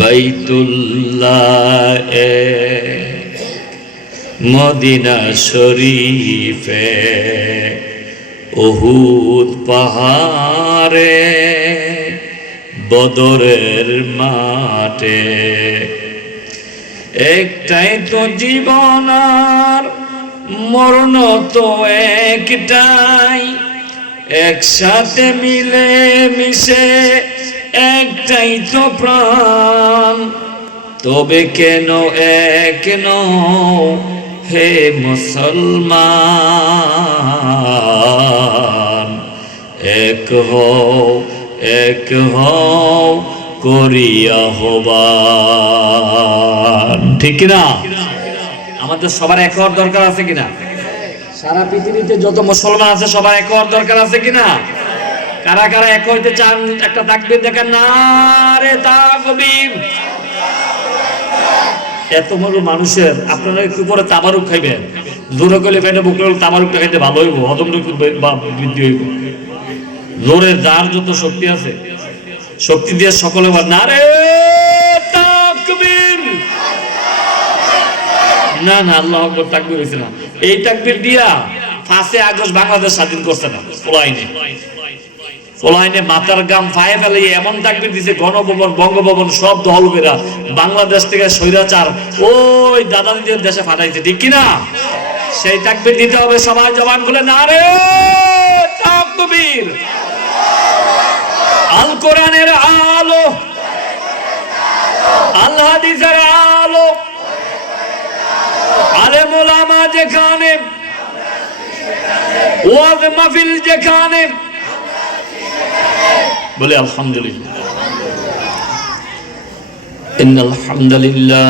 বাইতুল্লাহ Medina শরীফে উহুদ পাহাড়ে বদরের মাঠে একটাই তো জীবন আর মরণ তো একটাই, একসাথে মিলে মিশে একটাই তো প্রাণ। তবে কেন এক নও হে মুসলমান, এক হও করিয়া আহ্বান। ঠিক কিনা? আমাদের সবার এক হওয়ার দরকার আছে কিনা? সারা পৃথিবীতে যত মুসলমান আছে সবার এক হওয়ার দরকার আছে কিনা? কারা কারা এক হইতে চান একটা তাকবীর দেখেন। নারে তাকবীর। এত বড় মানুষের আপনারা একটু পরে তাবারুক খাইবেন, জোরে কইলে পেটে বুক লাগলে তাবারুকটা খাইতে ভালো হইব, হজম বৃদ্ধি হইব। জোরে যার যত শক্তি আছে শক্তি দিয়ে সকলে নারে তাকবীর। না না, আল্লাহু আকবার তাকবীর হইছে না। এই তাকবীর দিয়া 5 আগস্ট বাংলাদেশ স্বাধীন করছে না। ফলাইনে মাথার গাম ফায়ে ফেলে এমন তাকবীর দিছে, গণভবন বঙ্গভবন সব দহল বেরা বাংলাদেশ থেকে স্বৈরাচার ওই দাদা দিদির দেশে পাঠাইছে। ঠিক কিনা? সেই তাকবীর দিতে হবে সবাই জবান খুলে নারে তাকবীর। আল কোরআনের আলো, আল হাদিসের আলো, আলেম ওলামা যেখানে, ওয়াজ মাহফিল যেখানে, বলে আলহামদুলিল্লাহ। ইন্নাল হামদুলিল্লাহ।